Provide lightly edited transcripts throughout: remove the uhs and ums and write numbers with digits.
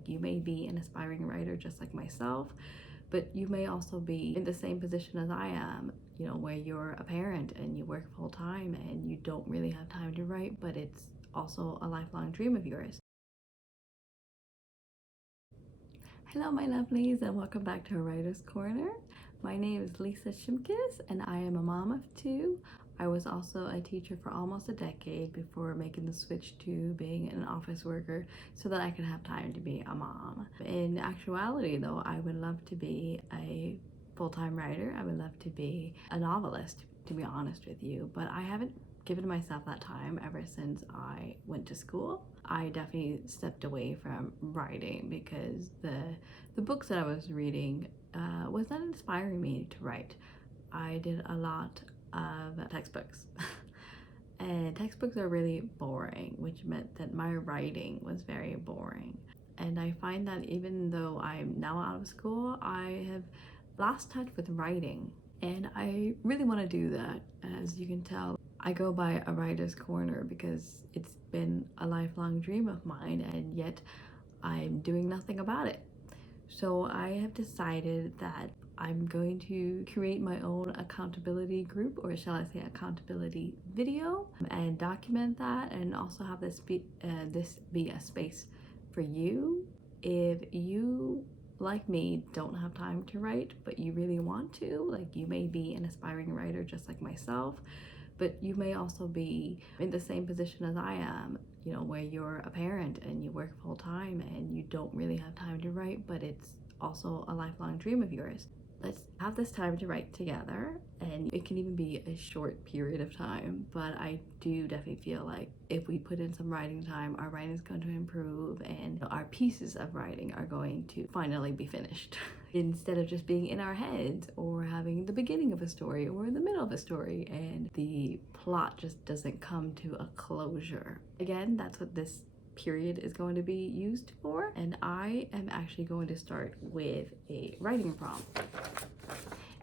Like, you may be an aspiring writer just like myself, but you may also be in the same position as I am, you know, where you're a parent and you work full time and you don't really have time to write, but it's also a lifelong dream of yours. Hello, my lovelies, and welcome back to A Writer's Corner. My name is Lysa Shimkus, and I am a mom of two. I was also a teacher for almost a decade before making the switch to being an office worker so that I could have time to be a mom. In actuality, though, I would love to be a full-time writer. I would love to be a novelist, to be honest with you, but I haven't given myself that time ever since I went to school. I definitely stepped away from writing because the books that I was reading was not inspiring me to write. I did a lot of textbooks and textbooks are really boring, which meant that my writing was very boring. And I find that even though I'm now out of school, I have lost touch with writing, and I really want to do that. As you can tell, I go by A Writer's Corner because it's been a lifelong dream of mine, and yet I'm doing nothing about it. So I have decided that I'm going to create my own accountability group, or shall I say accountability video, and document that, and also have this be a space for you. If you, like me, don't have time to write but you really want to, like, you may be an aspiring writer just like myself, but you may also be in the same position as I am, you know, where you're a parent and you work full time and you don't really have time to write, but it's also a lifelong dream of yours. Let's have this time to write together, and it can even be a short period of time, but I do definitely feel like if we put in some writing time, our writing is going to improve and our pieces of writing are going to finally be finished instead of just being in our heads or having the beginning of a story or the middle of a story and the plot just doesn't come to a closure. Again, that's what this period is going to be used for, and I am actually going to start with a writing prompt.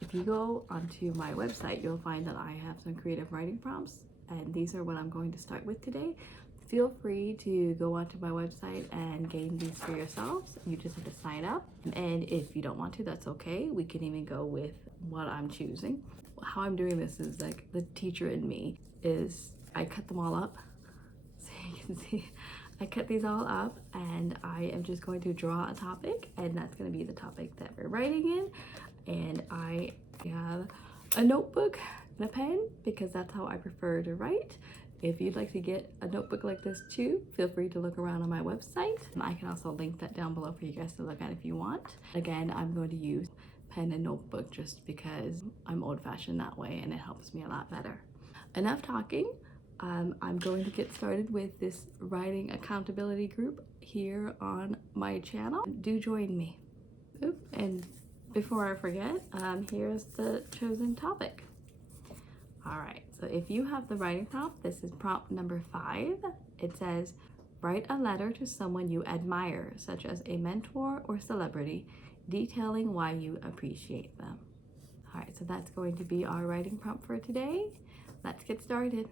If you go onto my website, you'll find that I have some creative writing prompts, and these are what I'm going to start with today. Feel free to go onto my website and gain these for yourselves. You just have to sign up, and if you don't want to, that's okay. We can even go with what I'm choosing. How I'm doing this is, like, the teacher in me is, I cut them all up so you can see. I cut these all up, and I am just going to draw a topic, and that's going to be the topic that we're writing in. And I have a notebook and a pen because that's how I prefer to write. If you'd like to get a notebook like this too, feel free to look around on my website. I can also link that down below for you guys to look at if you want. Again, I'm going to use pen and notebook just because I'm old-fashioned that way and it helps me a lot better. Enough talking. I'm going to get started with this writing accountability group here on my channel. Do join me. Oop, and before I forget, here's the chosen topic. All right, so if you have the writing prompt, this is prompt number 5. It says, write a letter to someone you admire, such as a mentor or celebrity, detailing why you appreciate them. All right, so that's going to be our writing prompt for today. Let's get started.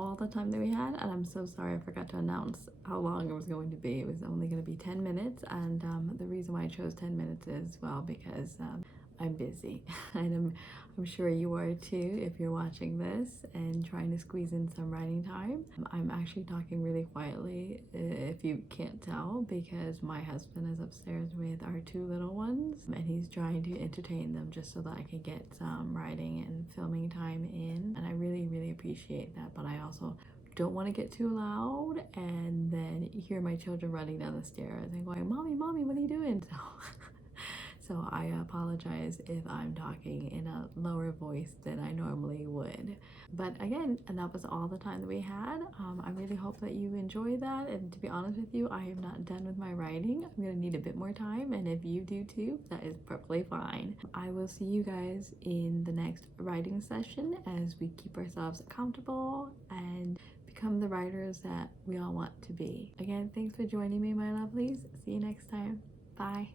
all the time that we had, and I'm so sorry I forgot to announce how long it was going to be. It was only going to be 10 minutes, and the reason why I chose 10 minutes is, well, because I'm busy, and I'm sure you are too if you're watching this and trying to squeeze in some writing time. I'm actually talking really quietly, if you can't tell, because my husband is upstairs with our 2 little ones, and he's trying to entertain them just so that I can get some writing and filming time in, and I really, really appreciate that. But I also don't want to get too loud and then hear my children running down the stairs and going, "Mommy, mommy, what are you doing?" So I apologize if I'm talking in a lower voice than I normally would. But again, and that was all the time that we had. I really hope that you enjoyed that. And to be honest with you, I am not done with my writing. I'm gonna need a bit more time. And if you do too, that is perfectly fine. I will see you guys in the next writing session as we keep ourselves accountable and become the writers that we all want to be. Again, thanks for joining me, my lovelies. See you next time. Bye.